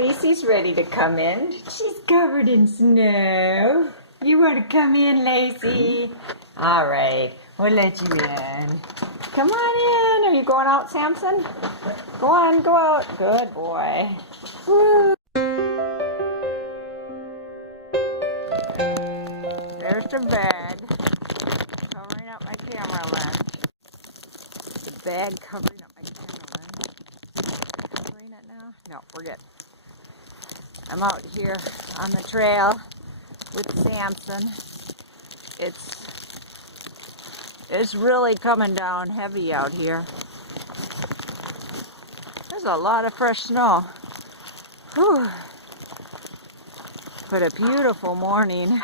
Lacey's ready to come in. She's covered in snow. You want to come in, Lacey? All right, we'll let you in. Come on in. Are you going out, Samson? Go on, go out. Good boy. Woo. There's the bag covering up my camera lens. The bag covering up my camera lens. Covering it now? No, we're good. I'm out here on the trail with Samson. It's really coming down heavy out here. There's a lot of fresh snow. Whew. But a beautiful morning.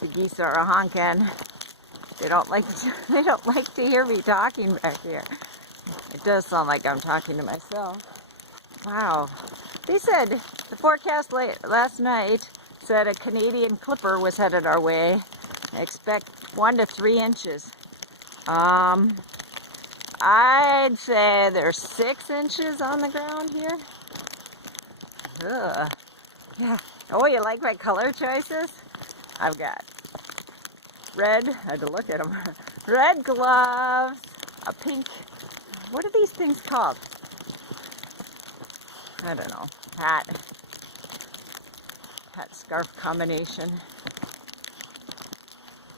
The geese are honking. They don't like to hear me talking back here. It does sound like I'm talking to myself. Wow. They said the forecast last night said a Canadian clipper was headed our way. I expect 1 to 3 inches. I'd say there's 6 inches on the ground here. Ugh. Yeah. Oh, you like my color choices? I've got red, I had to look at them, red gloves, a pink, what are these things called? I don't know, hat scarf combination,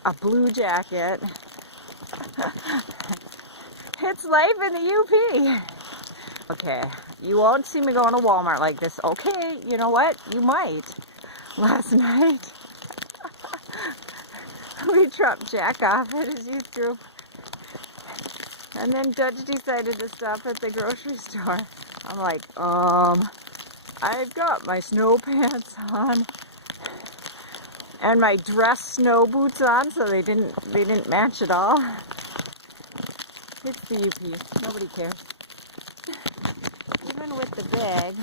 a blue jacket. It's life in the UP. Okay, you won't see me going to Walmart like this. Okay, you know what? You might. Last night, we dropped Jack off at his youth group. And then Judge decided to stop at the grocery store. I'm like, I've got my snow pants on and my dress snow boots on, so they didn't match at all. It's the UP. Nobody cares. Even with the bag,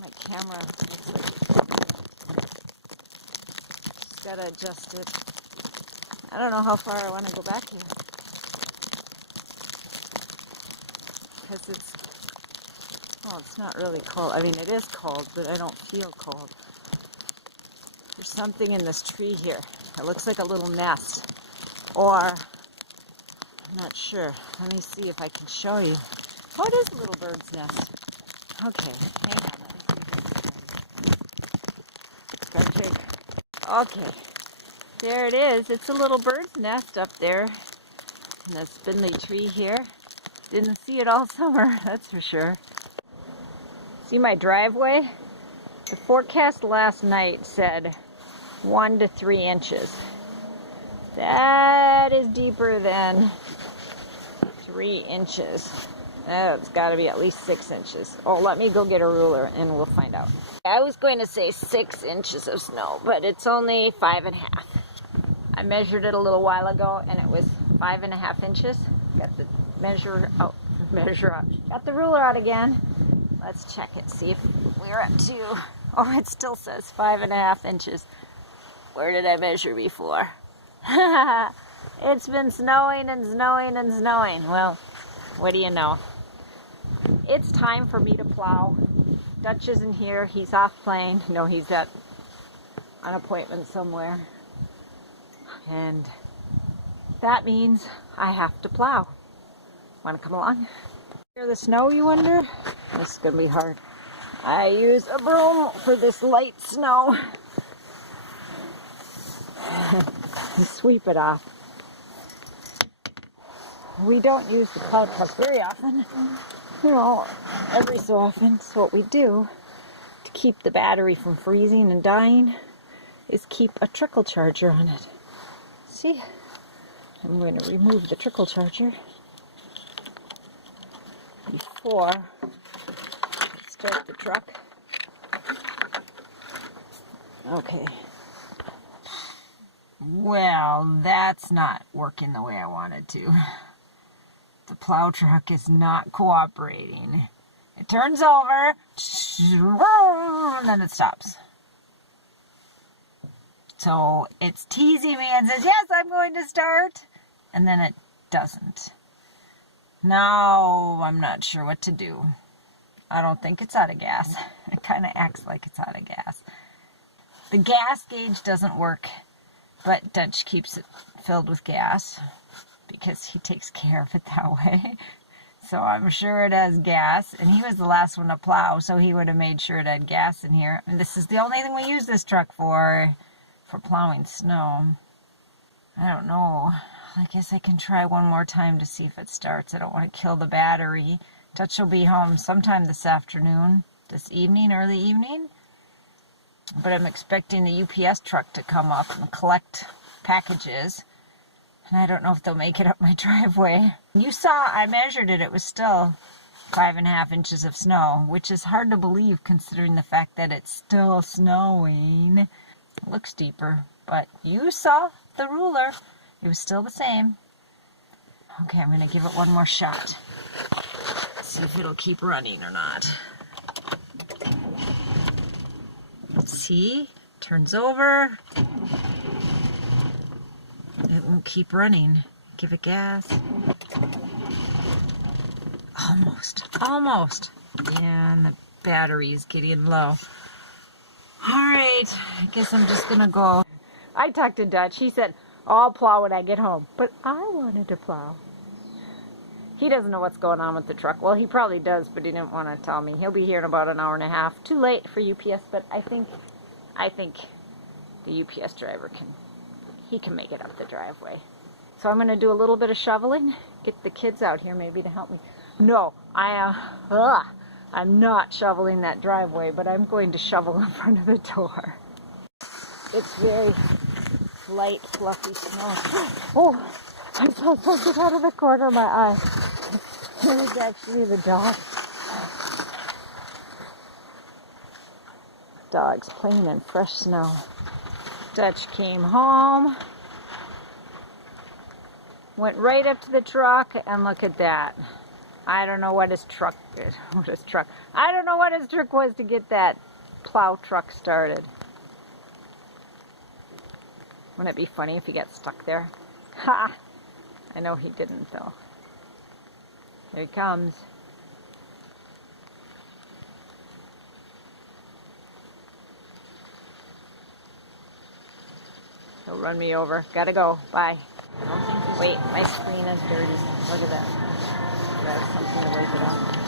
my camera looks like just gotta adjust it. I don't know how far I want to go back here. Because it's not really cold. I mean, it is cold, but I don't feel cold. There's something in this tree here. It looks like a little nest. Or, I'm not sure. Let me see if I can show you. Oh, it is a little bird's nest. Okay, hang on. Okay, there it is. It's a little bird's nest up there in the spindly tree here. Didn't see it all summer, that's for sure. See my driveway? The forecast last night said 1 to 3 inches. That is deeper than 3 inches. It's got to be at least 6 inches. Oh, let me go get a ruler and we'll find out. I was going to say 6 inches of snow, but it's only 5.5. I measured it a little while ago and it was 5.5 inches. Got the measure out. Got the ruler out again. Let's check it, see if we're up to, oh, it still says 5.5 inches. Where did I measure before? It's been snowing and snowing and snowing. Well, what do you know? It's time for me to plow. Dutch isn't here. He's off playing. No, he's at an appointment somewhere. And that means I have to plow. Want to come along? Hear the snow, you wonder? This is going to be hard. I use a broom for this light snow. And sweep it off. We don't use the plow truck very often. You know, every so often. So what we do to keep the battery from freezing and dying is keep a trickle charger on it. See? I'm going to remove the trickle charger before I start the truck. Okay. Well, that's not working the way I wanted to. The plow truck is not cooperating. It turns over, and then it stops. So it's teasing me and says, yes, I'm going to start. And then it doesn't. Now I'm not sure what to do. I don't think it's out of gas. It kind of acts like it's out of gas. The gas gauge doesn't work, but Dutch keeps it filled with gas because he takes care of it that way. So I'm sure it has gas, and he was the last one to plow, so he would have made sure it had gas in here. And this is the only thing we use this truck for plowing snow. I don't know. I guess I can try one more time to see if it starts. I don't want to kill the battery. Dutch will be home sometime this afternoon, this evening, early evening. But I'm expecting the UPS truck to come up and collect packages. And I don't know if they'll make it up my driveway. You saw, I measured it. It was still 5.5 inches of snow, which is hard to believe considering the fact that it's still snowing. It looks deeper, but you saw the ruler. It was still the same. Okay, I'm going to give it one more shot. See if it'll keep running or not. See? Turns over. It won't keep running. Give it gas. Almost. Yeah, and the battery's getting low. Alright, I guess I'm just gonna go. I talked to Dutch. He said, I'll plow when I get home. But I wanted to plow. He doesn't know what's going on with the truck. Well, he probably does, but he didn't want to tell me. He'll be here in about an hour and a half. Too late for UPS, but I think the UPS driver can make it up the driveway. So I'm going to do a little bit of shoveling. Get the kids out here maybe to help me. No, I'm not shoveling that driveway, but I'm going to shovel in front of the door. It's very light, fluffy snow. Oh, I'm so supposed to get out of the corner of my eye. It was actually the dog. Dog's playing in fresh snow. Dutch came home, went right up to the truck, and look at that. I don't know what his truck did. I don't know what his trick was to get that plow truck started. Wouldn't it be funny if he got stuck there? Ha! I know he didn't, though. Here he comes. He'll run me over. Gotta go. Bye. Wait, my screen is dirty. Look at that. Grab something to wipe it off.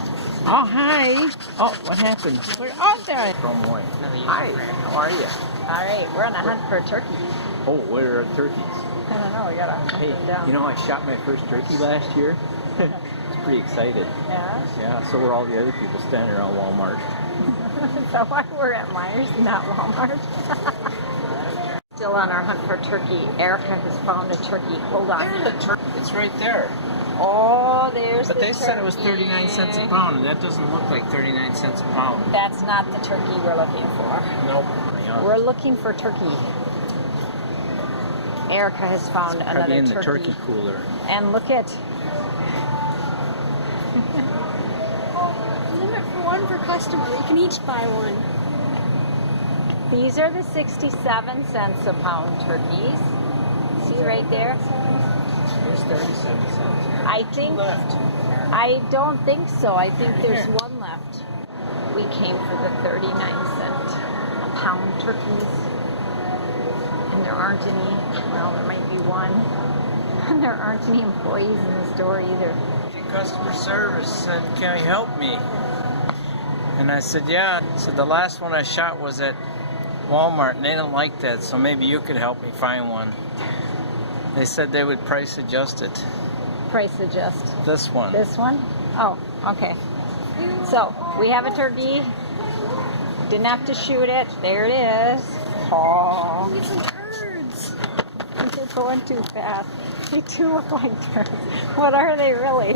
Oh, hi. Oh, what happened? We're out there. From Moy. Hi, how are you? Alright, we're on a hunt for a turkey. Oh, where are turkeys? I don't know, we gotta hunt Hey, them down. you know I shot my first turkey last year? I was pretty excited. Yeah? Yeah, so were all the other people standing around Walmart. Is that why we're at Myers, not Walmart? Still on our hunt for turkey. Erica has found a turkey. Hold on. There's a turkey. It's right there. Oh, there's But the they said it was 39 cents a pound, and that doesn't look like 39 cents a pound. That's not the turkey we're looking for. Nope. We're looking for turkey. Erica has found another Probably in the turkey. turkey cooler. And look at... Limit for one per customer. We can each buy one. These are the 67 cents a pound turkeys. See right there? There's 37 cents here. I think... Left. I don't think so. I think there's one left. We came for the 39 cent a pound turkeys. And there aren't any. Well, there might be one. And there aren't any employees in the store either. Customer service said, can you help me? And I said, yeah. So the last one I shot was at Walmart, and they didn't like that, so maybe you could help me find one. They said they would price adjust it. Price adjust. This one. This one? Oh, okay. So, we have a turkey. Didn't have to shoot it. There it is. Oh. We need some birds. They're going too fast. They do look like turds. What are they really?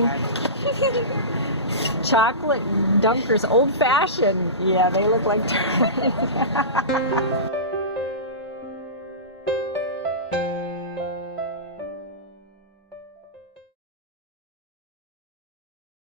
Chocolate dunkers, old fashioned. Yeah, they look like turds.